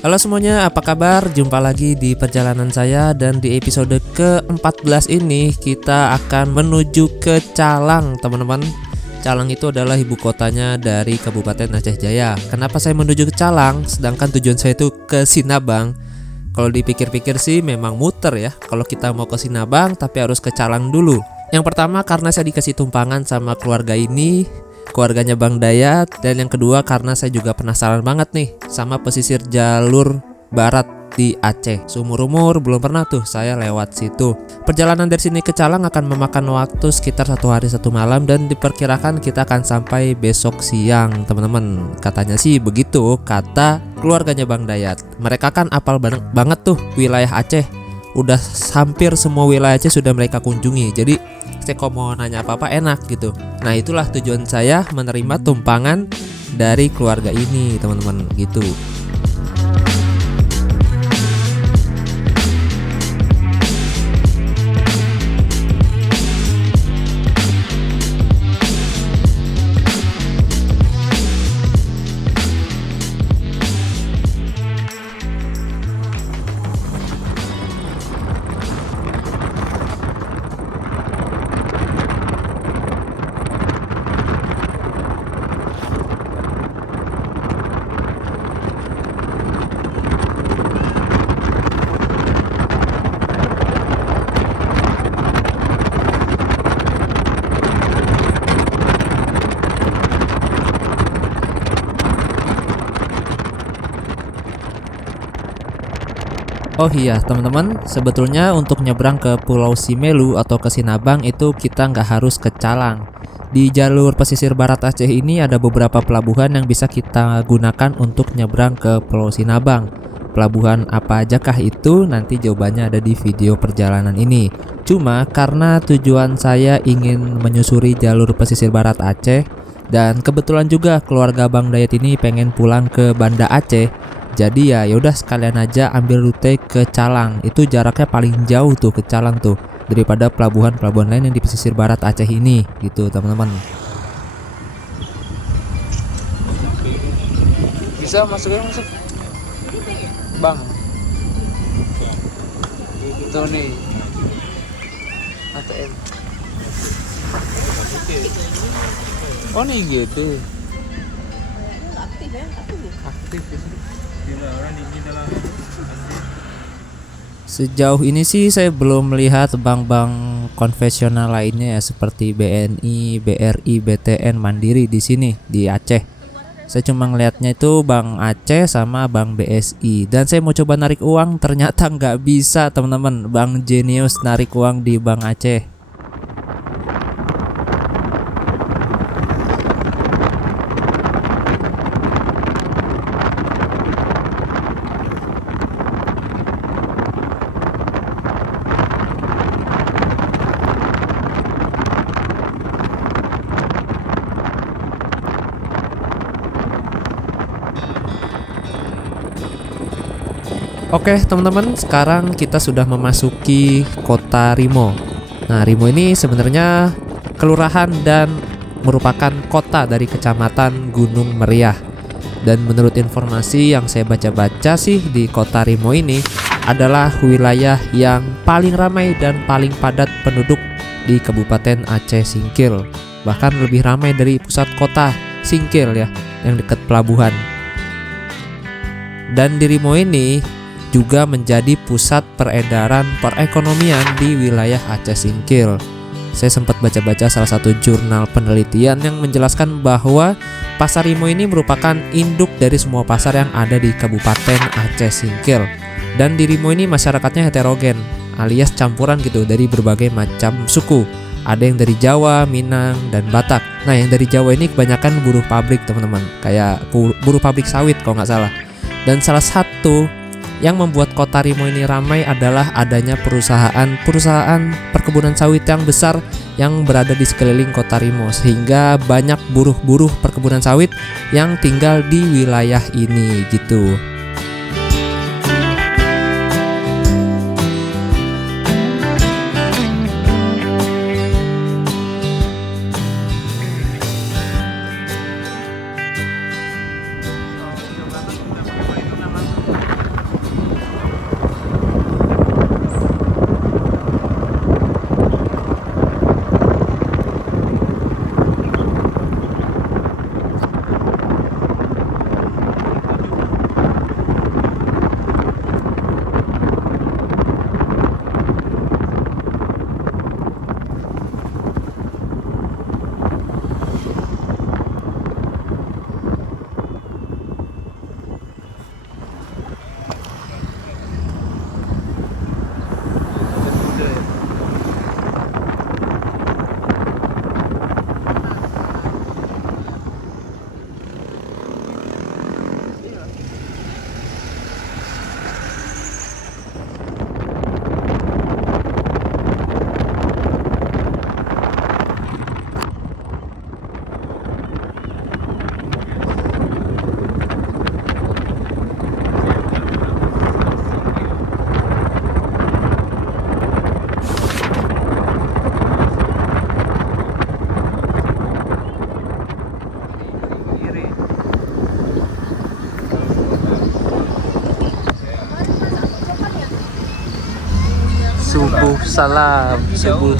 Halo semuanya, apa kabar? Jumpa lagi di perjalanan saya dan di episode ke-14 ini kita akan menuju ke Calang, teman-teman. Calang itu adalah ibu kotanya dari Kabupaten Aceh Jaya. Kenapa saya menuju ke Calang sedangkan tujuan saya itu ke Sinabang? Kalau dipikir-pikir sih memang muter ya. Kalau kita mau ke Sinabang tapi harus ke Calang dulu. Yang pertama karena saya dikasih tumpangan sama keluarga ini, keluarganya Bang Dayat, dan yang kedua karena saya juga penasaran banget nih sama pesisir jalur barat di Aceh. Seumur-umur belum pernah tuh saya lewat situ. Perjalanan dari sini ke Calang akan memakan waktu sekitar 1 hari 1 malam dan diperkirakan kita akan sampai besok siang, teman-teman. Katanya sih begitu kata keluarganya Bang Dayat. Mereka kan apal banget tuh wilayah Aceh. Udah hampir semua wilayah Aceh sudah mereka kunjungi. Jadi saya kalau mau nanya apa-apa enak gitu. Nah itulah tujuan saya menerima tumpangan dari keluarga ini, teman-teman, gitu. Oh iya teman-teman, sebetulnya untuk nyebrang ke Pulau Simelu atau ke Sinabang itu kita nggak harus ke Calang. Di jalur pesisir barat Aceh ini ada beberapa pelabuhan yang bisa kita gunakan untuk nyebrang ke Pulau Sinabang. Pelabuhan apa ajakah itu? Nanti jawabannya ada di video perjalanan ini. Cuma karena tujuan saya ingin menyusuri jalur pesisir barat Aceh, dan kebetulan juga keluarga Bang Dayat ini pengen pulang ke Banda Aceh. Jadi ya udah sekalian aja ambil rute ke Calang. Itu jaraknya paling jauh tuh ke Calang tuh daripada pelabuhan-pelabuhan lain yang di pesisir barat Aceh ini gitu, teman-teman. Bisa masuknya masuk bang itu nih ATM. Oh nih gitu aktif ya. Sejauh ini sih saya belum melihat bank-bank konvensional lainnya ya seperti BNI, BRI, BTN, Mandiri di sini di Aceh. Saya cuma ngelihatnya itu Bank Aceh sama Bank BSI, dan saya mau coba narik uang ternyata nggak bisa, teman-teman. Bank Jenius narik uang di Bank Aceh. Oke teman-teman, sekarang kita sudah memasuki kota Rimo. Nah Rimo ini sebenarnya kelurahan dan merupakan kota dari kecamatan Gunung Meriah. Dan menurut informasi yang saya baca-baca sih, di kota Rimo ini adalah wilayah yang paling ramai dan paling padat penduduk di Kabupaten Aceh Singkil. Bahkan lebih ramai dari pusat kota Singkil ya, yang dekat pelabuhan. Dan di Rimo ini juga menjadi pusat peredaran perekonomian di wilayah Aceh Singkil. Saya sempat baca-baca salah satu jurnal penelitian yang menjelaskan bahwa Pasar Rimo ini merupakan induk dari semua pasar yang ada di Kabupaten Aceh Singkil. Dan di Rimo ini masyarakatnya heterogen, alias campuran gitu dari berbagai macam suku. Ada yang dari Jawa, Minang, dan Batak. Nah yang dari Jawa ini kebanyakan buruh pabrik, teman-teman, kayak buruh pabrik sawit kalau nggak salah. Dan salah satu yang membuat kota Rimo ini ramai adalah adanya perusahaan perkebunan sawit yang besar yang berada di sekeliling kota Rimo, sehingga banyak buruh-buruh perkebunan sawit yang tinggal di wilayah ini gitu. subuh salam, subuh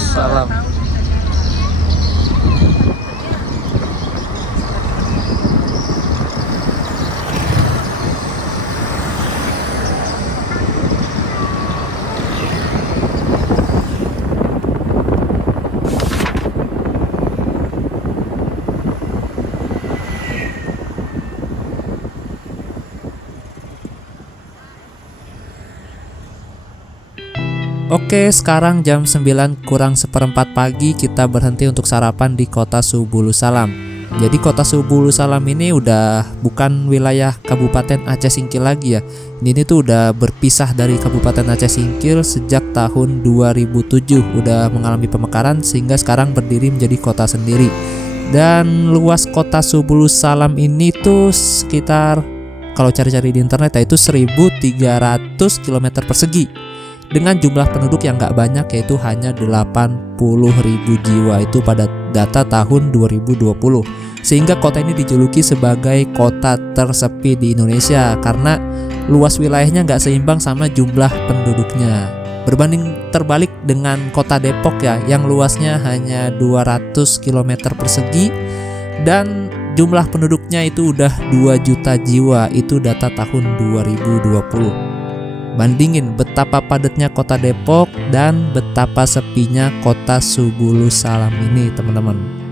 salam. Oke, sekarang jam 9 kurang seperempat pagi kita berhenti untuk sarapan di kota Subulus Salam. Jadi kota Subulus Salam ini udah bukan wilayah Kabupaten Aceh Singkil lagi ya. Ini tuh udah berpisah dari Kabupaten Aceh Singkil sejak tahun 2007. Udah mengalami pemekaran sehingga sekarang berdiri menjadi kota sendiri. Dan luas kota Subulus Salam ini tuh sekitar, kalau cari-cari di internet ya, itu 1.300 km persegi. Dengan jumlah penduduk yang gak banyak, yaitu hanya 80.000 jiwa itu pada data tahun 2020. Sehingga kota ini dijuluki sebagai kota tersepi di Indonesia karena luas wilayahnya gak seimbang sama jumlah penduduknya. Berbanding terbalik dengan kota Depok ya, yang luasnya hanya 200 km persegi dan jumlah penduduknya itu udah 2 juta jiwa, itu data tahun 2020. Bandingin betapa padatnya kota Depok dan betapa sepinya kota Subulus Salam ini, teman-teman.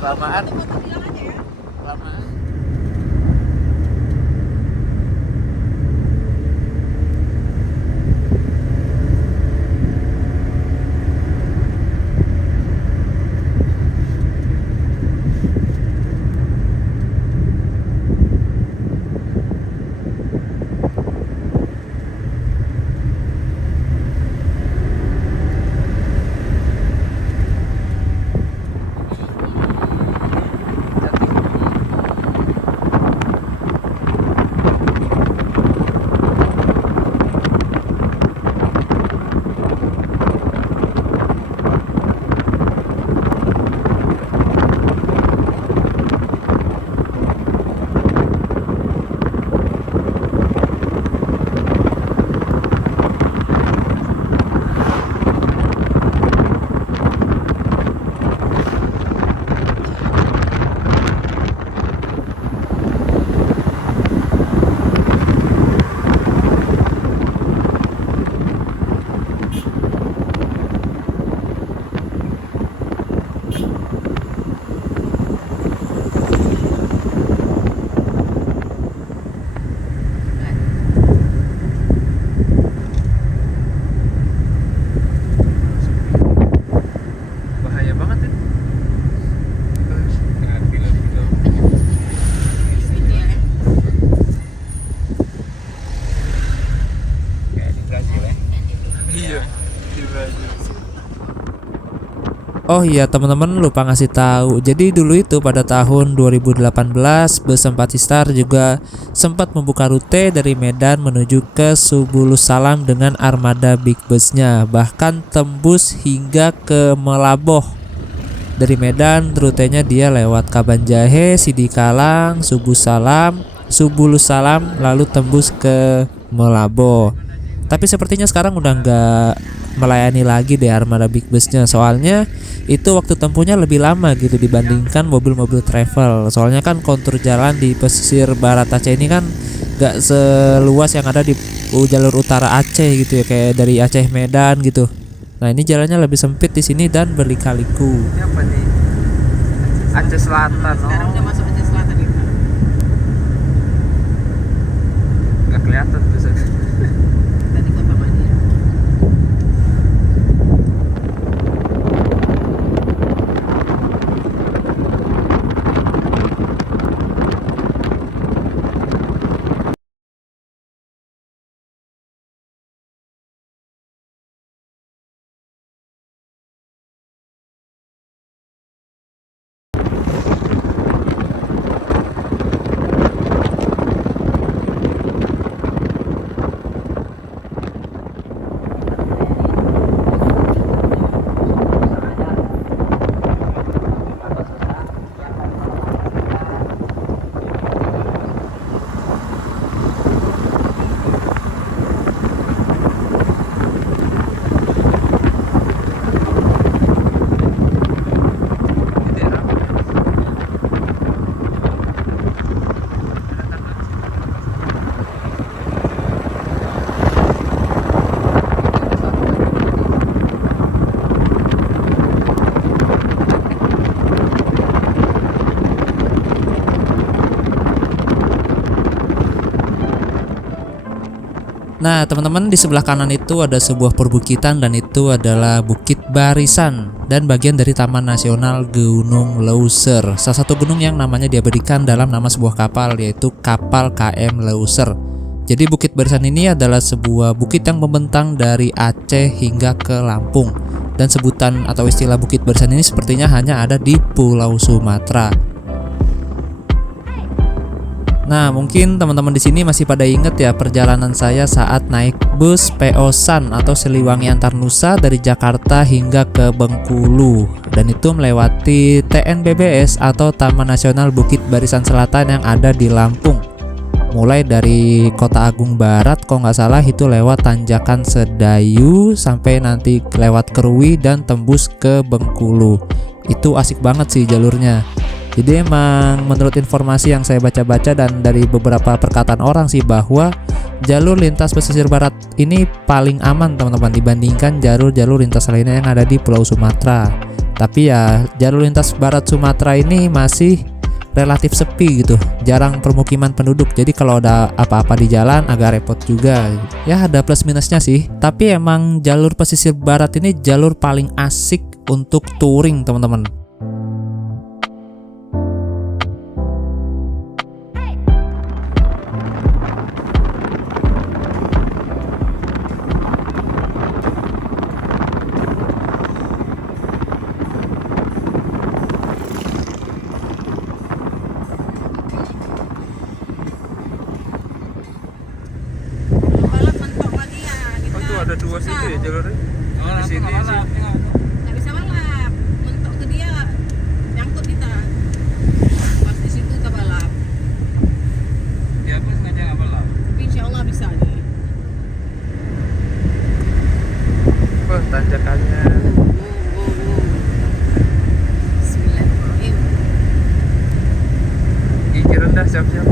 Kelamaan. Oh iya teman-teman, lupa ngasih tahu. Jadi dulu itu pada tahun 2018 bus Simpatistar juga sempat membuka rute dari Medan menuju ke Subulus Salam dengan armada big busnya, bahkan tembus hingga ke Melaboh. Dari Medan rutenya dia lewat Kabanjahe, Sidikalang, Subulus Salam lalu tembus ke Melaboh. Tapi sepertinya sekarang udah nggak melayani lagi deh armada big busnya, soalnya itu waktu tempuhnya lebih lama gitu dibandingkan mobil-mobil travel. Soalnya kan kontur jalan di pesisir barat Aceh ini kan gak seluas yang ada di jalur utara Aceh gitu ya, kayak dari Aceh Medan gitu. Nah ini jalannya lebih sempit di sini dan berlika-liku. Ini apa nih? Aceh Selatan. Sekarang udah masuk Aceh Selatan itu. Nggak kelihatan tuh. Tadi Kota Mania. Nah, teman-teman, di sebelah kanan itu ada sebuah perbukitan dan itu adalah Bukit Barisan dan bagian dari Taman Nasional Gunung Leuser. Salah satu gunung yang namanya diabadikan dalam nama sebuah kapal, yaitu kapal KM Leuser. Jadi Bukit Barisan ini adalah sebuah bukit yang membentang dari Aceh hingga ke Lampung. Dan sebutan atau istilah Bukit Barisan ini sepertinya hanya ada di Pulau Sumatera. Nah, mungkin teman-teman di sini masih pada inget ya perjalanan saya saat naik bus PO Sun atau Siliwangi Antar Nusa dari Jakarta hingga ke Bengkulu, dan itu melewati TNBBS atau Taman Nasional Bukit Barisan Selatan yang ada di Lampung. Mulai dari Kota Agung Barat, kalau nggak salah itu lewat Tanjakan Sedayu sampai nanti lewat Kerui dan tembus ke Bengkulu. Itu asik banget sih jalurnya. Jadi emang menurut informasi yang saya baca-baca dan dari beberapa perkataan orang sih, bahwa jalur lintas pesisir barat ini paling aman teman-teman dibandingkan jalur-jalur lintas lainnya yang ada di Pulau Sumatera. Tapi ya jalur lintas barat Sumatera ini masih relatif sepi gitu, jarang permukiman penduduk. Jadi kalau ada apa-apa di jalan agak repot juga. Ya ada plus minusnya sih. Tapi emang jalur pesisir barat ini jalur paling asik untuk touring teman-teman. Ada dua situ ya jalurnya. Di sini nggak bisa balap, mentok ke dia nyangkut kita. Pas di situ kita balap. Dia pun sengaja nggak balap. Tapi insya Allah bisa nih. Wah, tanjakannya. Bismillahirrahmanirrahim. Gigi rendah, siap-siap.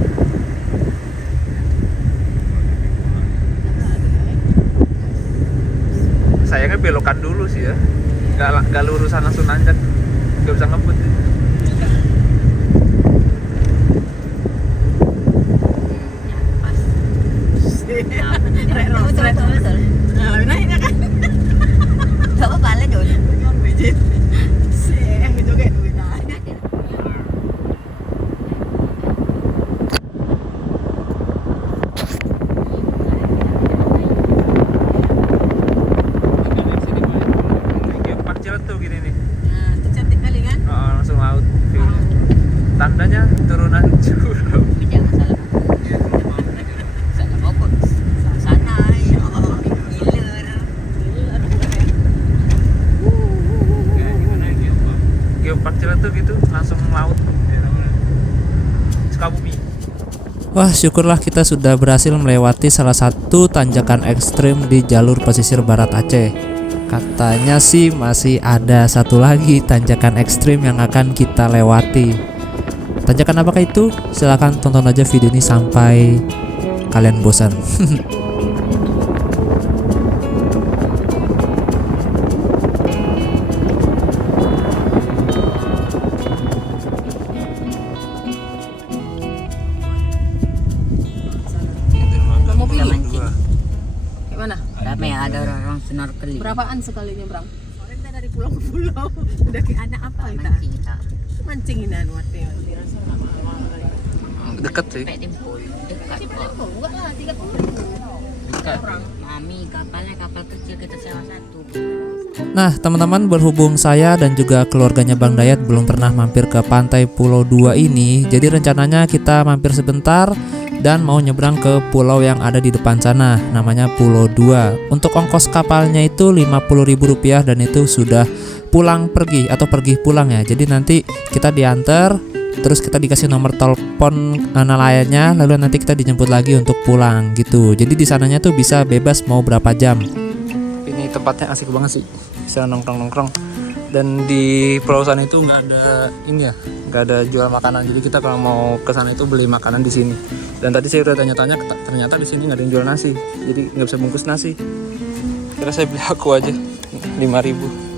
Sayangnya belokan dulu sih ya, nggak lurusan langsung nanjak, nggak bisa ngebut. Tandanya turunan jurang. Jangan salah. Salah fokus. Sana ya Allah. Giler. Geopark Ciletuh gitu langsung laut. Sukabumi. Wah, syukurlah kita sudah berhasil melewati salah satu tanjakan ekstrim di jalur pesisir barat Aceh. Katanya sih masih ada satu lagi tanjakan ekstrim yang akan kita lewati. Tanjakan apakah itu? Silahkan tonton aja video ini sampai kalian bosan. Mau pilih? Gimana? Ramai ada orang snorkeling. Berapaan sekalinya, Bang? Soalnya kita dari pulau ke pulau. Udah kayak anak apa kita? Mancing kita. Mancing ini waktu Deket sih. Sampai Timpul. Dekat kok. enggak lah, 30.000. Dekat. Mami kapalnya kapal kecil kita sewa satu. Nah, teman-teman, berhubung saya dan juga keluarganya Bang Dayat belum pernah mampir ke pantai Pulau 2 ini, jadi rencananya kita mampir sebentar dan mau nyebrang ke pulau yang ada di depan sana, namanya Pulau 2. Untuk ongkos kapalnya itu Rp50.000 dan itu sudah pulang pergi atau pergi pulang ya. Jadi nanti kita diantar, terus kita dikasih nomor telepon nelayannya, lalu nanti kita dijemput lagi untuk pulang gitu. Jadi di sananya tuh bisa bebas mau berapa jam. Ini tempatnya asik banget sih, bisa nongkrong-nongkrong. Dan di pulau sana itu nggak ada ini ya, nggak ada jual makanan. Jadi kita kalau mau ke sana itu beli makanan di sini. Dan tadi saya udah tanya-tanya, ternyata di sini nggak ada yang jual nasi, jadi nggak bisa bungkus nasi. Kira saya beli aku aja 5.000.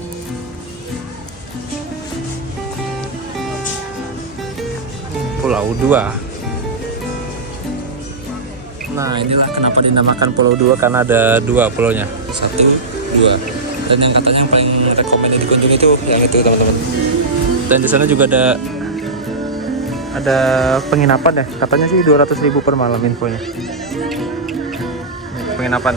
Pulau 2. Nah, inilah kenapa dinamakan Pulau Dua, karena ada dua pulaunya. 1, 2. Dan yang katanya yang paling recommended dikunjungi itu yang itu, teman-teman. Dan di sana juga ada penginapan ya. Katanya sih 200.000 per malam infonya. Nih, penginapan.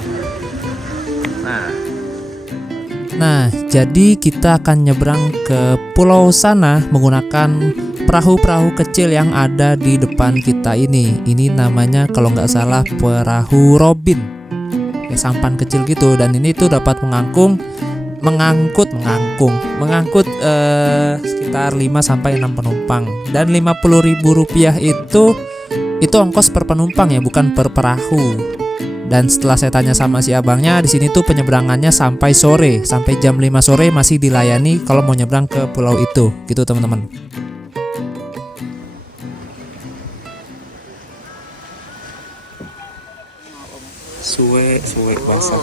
Nah, jadi kita akan nyebrang ke pulau sana menggunakan perahu-perahu kecil yang ada di depan kita ini. Ini namanya kalau nggak salah perahu Robin, kayak sampan kecil gitu. Dan ini tuh dapat mengangkut sekitar 5-6 penumpang. Dan Rp50.000 itu ongkos per penumpang ya, bukan per perahu. Dan setelah saya tanya sama si abangnya, di sini tuh penyeberangannya sampai sore, sampai jam 5 sore masih dilayani kalau mau nyebrang ke pulau itu, gitu teman-teman. Suwe basah.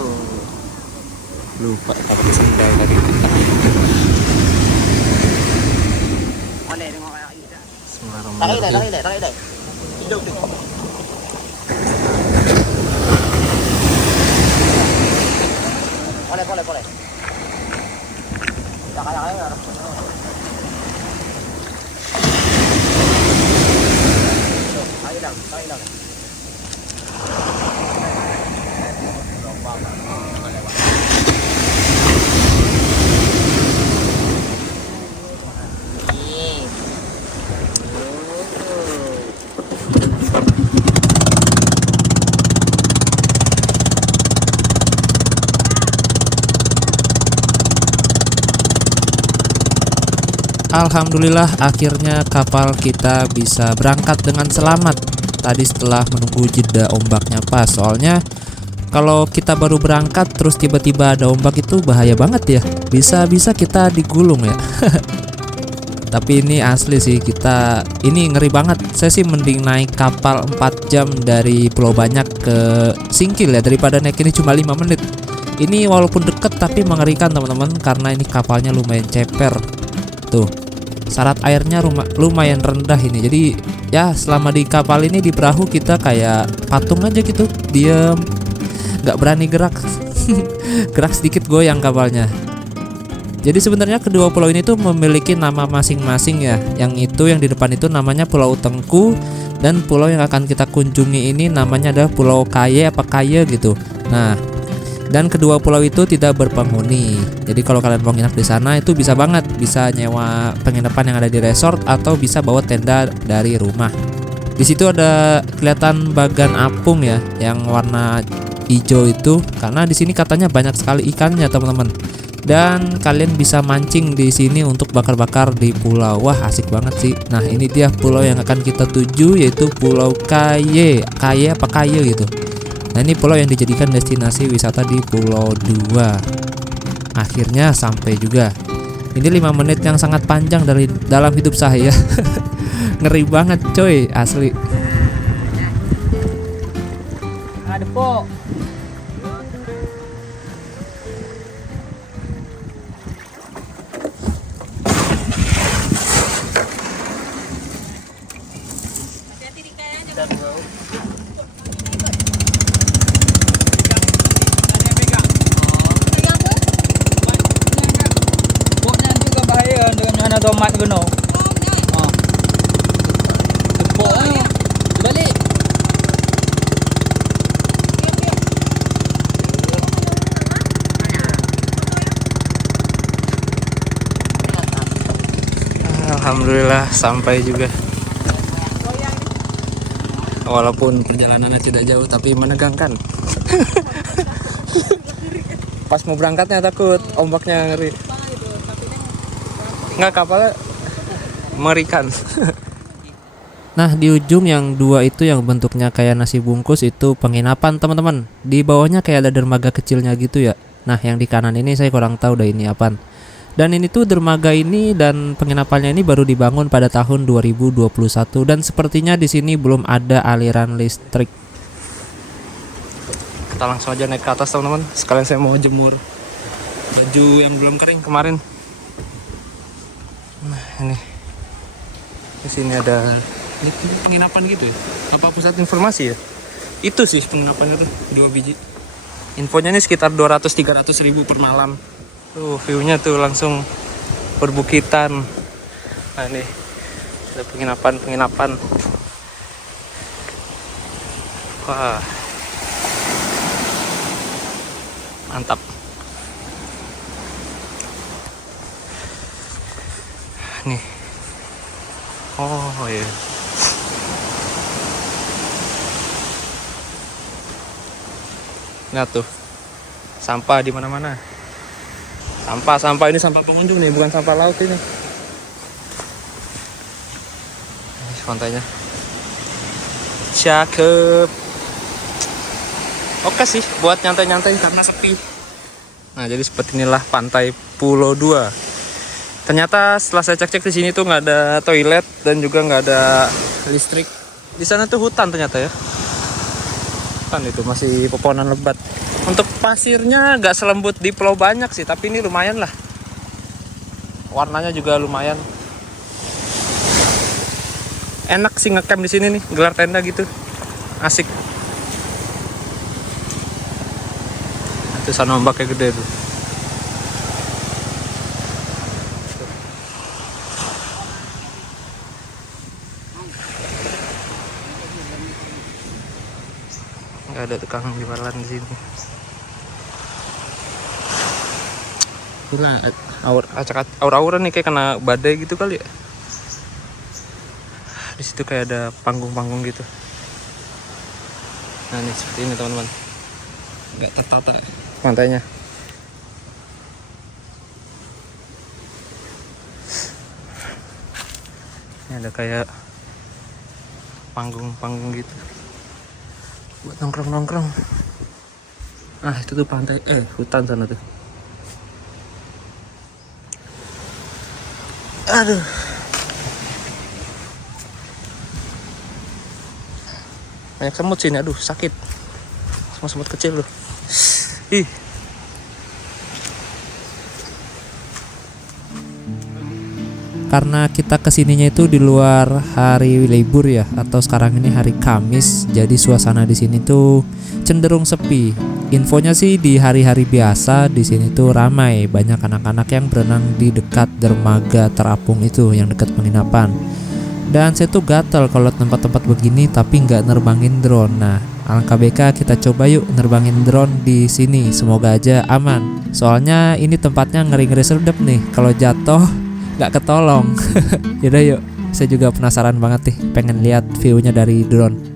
Lupa pakai sendal tadi. Semarang. Boleh. Alhamdulillah akhirnya kapal kita bisa berangkat dengan selamat. Tadi setelah menunggu jeda ombaknya pas, soalnya kalau kita baru berangkat terus tiba-tiba ada ombak itu bahaya banget ya. Bisa-bisa kita digulung ya. Tapi ini asli sih, kita ini ngeri banget. Saya sih mending naik kapal 4 jam dari Pulau Banyak ke Singkil ya, daripada naik ini cuma 5 menit. Ini walaupun deket tapi mengerikan teman-teman, karena ini kapalnya lumayan ceper. Tuh, syarat airnya lumayan rendah ini. Jadi ya selama di kapal ini, di perahu kita kayak patung aja gitu, diem, nggak berani gerak. Gerak sedikit goyang kapalnya. Jadi sebenarnya kedua pulau ini tuh memiliki nama masing-masing ya. Yang di depan itu namanya Pulau Tengku, dan pulau yang akan kita kunjungi ini namanya adalah Pulau Kaye gitu. Nah, dan kedua pulau itu tidak berpenghuni. Jadi kalau kalian mau nginap di sana itu bisa banget, bisa nyewa penginapan yang ada di resort atau bisa bawa tenda dari rumah. Di situ ada kelihatan bagan apung ya, yang warna hijau itu, karena di sini katanya banyak sekali ikannya teman-teman. Dan kalian bisa mancing di sini untuk bakar-bakar di pulau. Wah, asik banget sih. Nah, ini dia pulau yang akan kita tuju, yaitu Pulau Kaye gitu. Nah, ini pulau yang dijadikan destinasi wisata di Pulau 2. Akhirnya sampai juga. Ini 5 menit yang sangat panjang dalam hidup saya. Ngeri banget coy, asli. Ada po. Hati-hati di kayanya, Bang. Dengan tomat geno. Tepuk balik. Alhamdulillah sampai juga. Walaupun perjalanannya tidak jauh tapi menegangkan. Pas mau berangkatnya takut ombaknya ngeri. Nggak, kapalnya mengerikan. Nah, di ujung yang 2 itu yang bentuknya kayak nasi bungkus itu penginapan teman-teman. Di bawahnya kayak ada dermaga kecilnya gitu ya. Nah, yang di kanan ini saya kurang tahu dah ini apaan. Dan ini tuh dermaga ini dan penginapannya ini baru dibangun pada tahun 2021, dan sepertinya di sini belum ada aliran listrik. Kita langsung aja naik ke atas teman-teman. Sekalian saya mau jemur baju yang belum kering kemarin. Nah, ini di sini ada, ini penginapan gitu ya, apa pusat informasi ya, Itu sih penginapannya tuh 2 biji. Infonya nih sekitar 200-300 ribu per malam. Tuh viewnya tuh langsung perbukitan. Nah ini ada penginapan. Wah, mantap. Nih, oh iya. Lihat tuh, sampah di mana-mana. Sampah ini sampah pengunjung nih, bukan sampah laut ini. Ini pantainya. Cakep. Oke sih buat nyantai-nyantai karena sepi. Nah, jadi seperti inilah pantai Pulau 2. Ternyata setelah saya cek-cek di sini tuh nggak ada toilet dan juga nggak ada listrik. Di sana tuh hutan ternyata ya. Kan itu masih pepohonan lebat. Untuk pasirnya nggak selembut di Pulau Banyak sih, tapi ini lumayan lah. Warnanya juga lumayan. Enak sih ngecamp di sini nih, gelar tenda gitu. Asik. Itu sana ombaknya gede tuh. Nggak ada tukang jualan di sini. Gila, aur-auran nih kayak kena badai gitu kali ya. Di situ kayak ada panggung-panggung gitu. Nah nih seperti ini teman-teman. Nggak tertata pantainya. Ini ada kayak panggung-panggung gitu buat nongkrong-nongkrong. Ah itu tuh pantai, hutan sana tuh. Aduh, banyak semut sini, aduh sakit. Semut kecil loh. Ih. Karena kita kesininya itu di luar hari libur ya, atau sekarang ini hari Kamis, jadi suasana di sini tuh cenderung sepi. Infonya sih di hari-hari biasa di sini tuh ramai, banyak anak-anak yang berenang di dekat dermaga terapung itu yang dekat penginapan. Dan saya tuh gatel kalau tempat-tempat begini tapi nggak nerbangin drone. Nah, alangkah BK kita coba yuk nerbangin drone di sini. Semoga aja aman. Soalnya ini tempatnya ngeri-ngeri sedep nih. Kalau jatuh nggak ketolong. Yaudah yuk, saya juga penasaran banget nih, pengen lihat view-nya dari drone.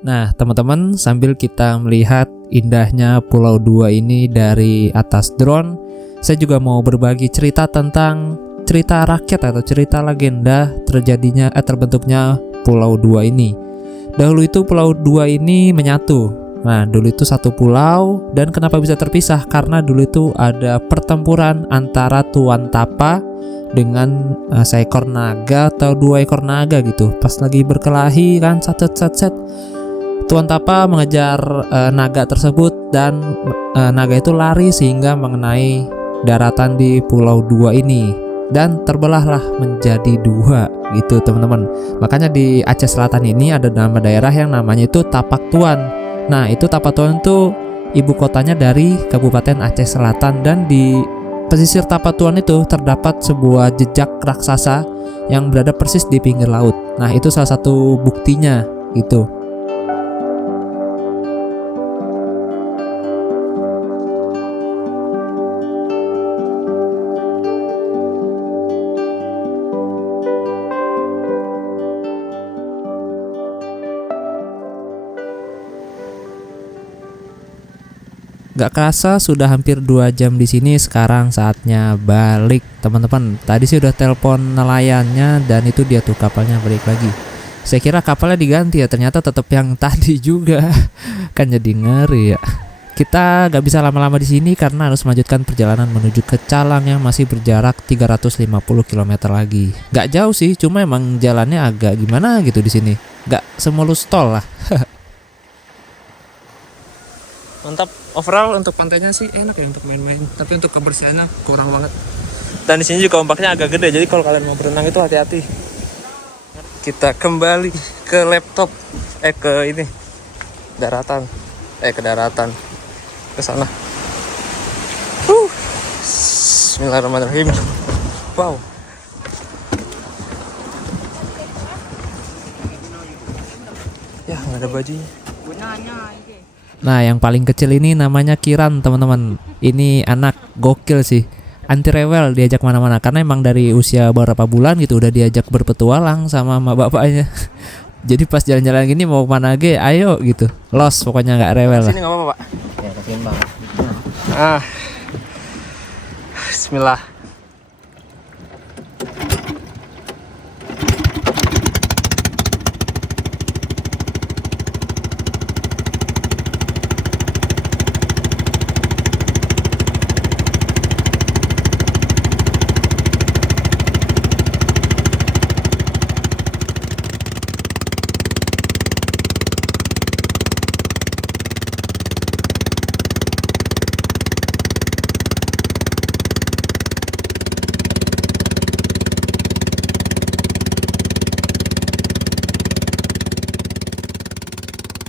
Nah teman-teman, sambil kita melihat indahnya Pulau 2 ini dari atas drone, saya juga mau berbagi cerita tentang cerita rakyat atau cerita legenda terbentuknya Pulau 2 ini. Dahulu itu Pulau 2 ini menyatu. Nah, dulu itu satu pulau, dan kenapa bisa terpisah? Karena dulu itu ada pertempuran antara Tuan Tapa dengan seekor naga atau 2 ekor naga gitu. Pas lagi berkelahi kan, set. Tuan Tapa mengejar naga tersebut, dan naga itu lari sehingga mengenai daratan di Pulau 2 ini. Dan terbelahlah menjadi 2 gitu teman-teman. Makanya di Aceh Selatan ini ada nama daerah yang namanya itu Tapak Tuan. Nah itu Tapak Tuan itu ibu kotanya dari Kabupaten Aceh Selatan, dan di pesisir Tapak Tuan itu terdapat sebuah jejak raksasa yang berada persis di pinggir laut. Nah itu salah satu buktinya gitu. Gak kerasa sudah hampir 2 jam di sini. Sekarang saatnya balik teman-teman. Tadi sih udah telepon nelayannya, dan itu dia tuh kapalnya balik lagi. Saya kira kapalnya diganti ya, ternyata tetap yang tadi juga. Kan jadi ngeri ya. Kita gak bisa lama-lama di sini karena harus melanjutkan perjalanan menuju ke Calang yang masih berjarak 350 km lagi. Gak jauh sih, cuma emang jalannya agak gimana gitu di sini. Gak semulus tol lah. Mantap. Overall untuk pantainya sih enak ya untuk main-main, tapi untuk kebersihannya kurang banget. Dan di sini juga ombaknya agak gede, jadi kalau kalian mau berenang itu hati-hati. Kita kembali ke laptop, ke ini daratan, ke daratan, ke sana. Bismillahirrahmanirrahim. Wow. Ya nggak ada bajunya. Nah, yang paling kecil ini namanya Kiran, teman-teman. Ini anak gokil sih. Anti rewel, diajak mana-mana karena emang dari usia beberapa bulan gitu udah diajak berpetualang sama bapaknya. Jadi pas jalan-jalan gini mau kemana aja, ayo gitu. Los pokoknya nggak rewel lah. Sini nggak apa-apa, Pak. Ya ketimbang. Bismillah.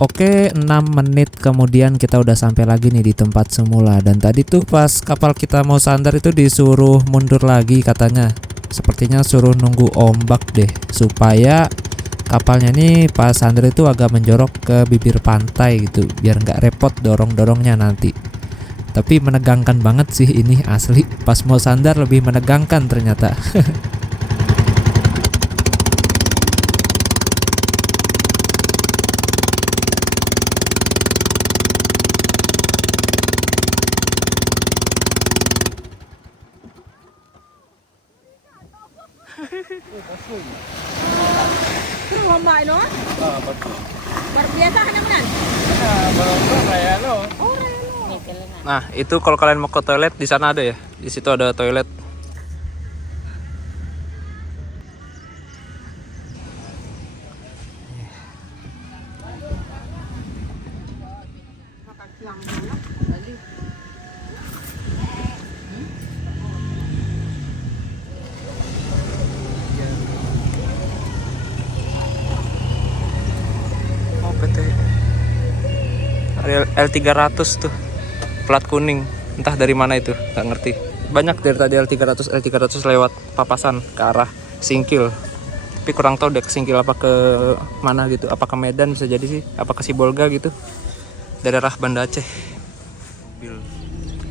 Oke, 6 menit kemudian kita udah sampai lagi nih di tempat semula. Dan tadi tuh pas kapal kita mau sandar itu disuruh mundur lagi katanya. Sepertinya suruh nunggu ombak deh, supaya kapalnya nih pas sandar itu agak menjorok ke bibir pantai gitu, biar nggak repot dorong-dorongnya nanti. Tapi menegangkan banget sih ini asli. Pas mau sandar lebih menegangkan ternyata. Terus lomba no? Baru biasa hanya menan. Oh, relo. Nah, itu kalau kalian mau ke toilet di sana ada ya. Di situ ada toilet. Makan siang mana? Balik. Oh, PT L300 tuh. Plat kuning. Entah dari mana itu, nggak ngerti. Banyak dari tadi L300 lewat Papasan ke arah Singkil. Tapi kurang tahu deh ke Singkil apa ke mana gitu. Apa ke Medan bisa jadi sih, apa ke Sibolga gitu. Daerah Banda Aceh.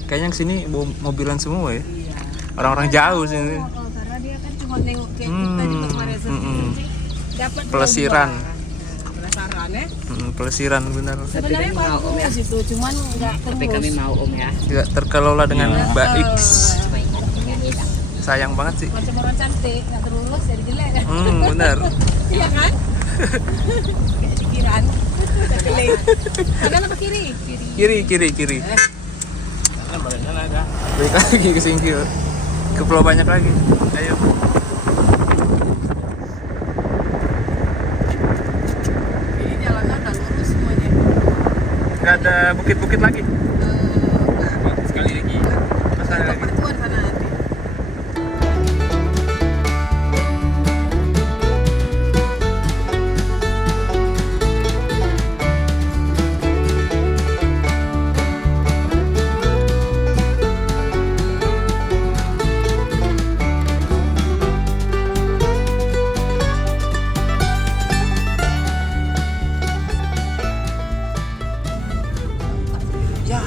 Kayaknya kesini mobilan semua ya. Orang-orang jauh sini. Karena dia kan cuma nengok kayak kita juga kemarin dapat Pelesiran. Penasaran ya? Pelesiran benar. Sebenarnya bagus itu, cuman nggak Tapi kami tembus. mau Om ya. Tidak terkelola dengan baik. Sayang banget sih. Macam orang cantik, nggak terurus jadi jelek kan? Benar. Iya kan? Kayak pikiran. Terkelih. Kanan apa kiri? Kiri. Balik lagi ke Singkil. Ke pulau banyak lagi. Ayo. Ini jalannya udah lurus semuanya. Nggak ada bukit-bukit lagi. Sekali lagi. Sekali lagi. Pertuan sana nanti. Ya,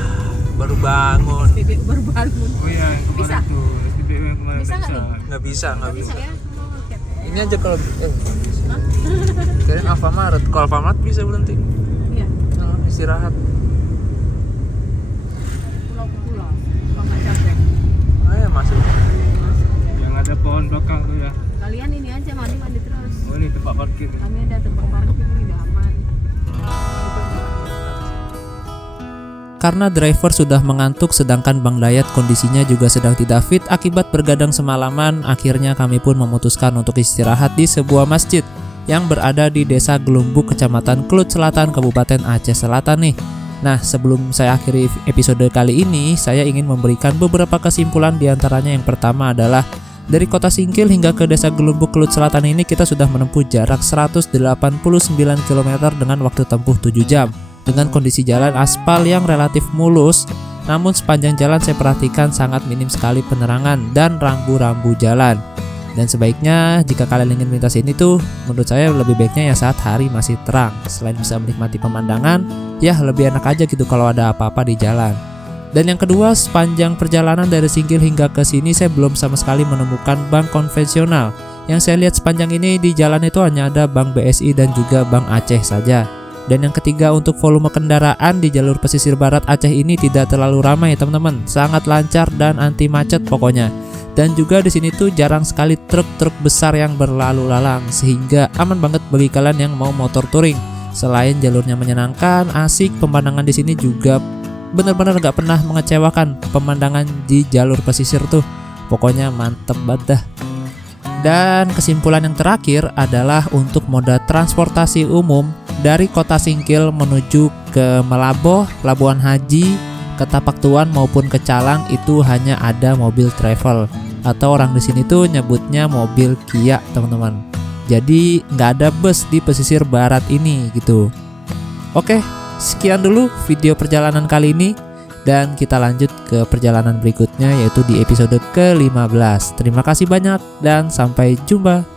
baru bangun. Bebek baru bangun. Oh iya, yang kemarin Bisa? tuh. SPBU yang kemarin Bisa nggak nih? Nggak bisa. Bisa ya? Oh, oke. Ini aja kalau kirain Alfamart. Kalau Alfamart bisa berhenti. Iya. Istirahat. Pulau ke pulau. Kalau nggak capek. Ayo masuk. Yang ada pohon belakang tuh ya. Kalian ini aja mandi terus. Oh ini tempat parkir. Kami ada tempat parkir ini udah aman. Karena driver sudah mengantuk sedangkan Bang Dayat kondisinya juga sedang tidak fit akibat bergadang semalaman, akhirnya kami pun memutuskan untuk istirahat di sebuah masjid yang berada di Desa Gelumbuk, Kecamatan Kelut Selatan, Kabupaten Aceh Selatan nih. Nah, sebelum saya akhiri episode kali ini, saya ingin memberikan beberapa kesimpulan. Diantaranya yang pertama adalah dari kota Singkil hingga ke desa Gelumbuk Kelut Selatan ini kita sudah menempuh jarak 189 km dengan waktu tempuh 7 jam dengan kondisi jalan aspal yang relatif mulus. Namun sepanjang jalan saya perhatikan sangat minim sekali penerangan dan rambu-rambu jalan. Dan sebaiknya jika kalian ingin melintas ini tuh, menurut saya lebih baiknya ya saat hari masih terang. Selain bisa menikmati pemandangan, ya lebih enak aja gitu kalau ada apa-apa di jalan. Dan yang kedua, sepanjang perjalanan dari Singkil hingga ke sini saya belum sama sekali menemukan bank konvensional. Yang saya lihat sepanjang ini di jalan itu hanya ada Bank BSI dan juga Bank Aceh saja. Dan yang ketiga, untuk volume kendaraan di jalur pesisir barat Aceh ini tidak terlalu ramai teman-teman, sangat lancar dan anti macet pokoknya. Dan juga di sini tuh jarang sekali truk-truk besar yang berlalu lalang, sehingga aman banget bagi kalian yang mau motor touring. Selain jalurnya menyenangkan, asik, pemandangan di sini juga benar-benar gak pernah mengecewakan. Pemandangan di jalur pesisir tuh pokoknya mantep banget dah. Dan kesimpulan yang terakhir adalah untuk moda transportasi umum dari kota Singkil menuju ke Melaboh, Labuan Haji, ke Tapak Tuan maupun ke Calang itu hanya ada mobil travel, atau orang di sini tuh nyebutnya mobil Kia teman-teman. Jadi nggak ada bus di pesisir barat ini gitu. Oke, sekian dulu video perjalanan kali ini, dan kita lanjut ke perjalanan berikutnya yaitu di episode ke-15. Terima kasih banyak dan sampai jumpa.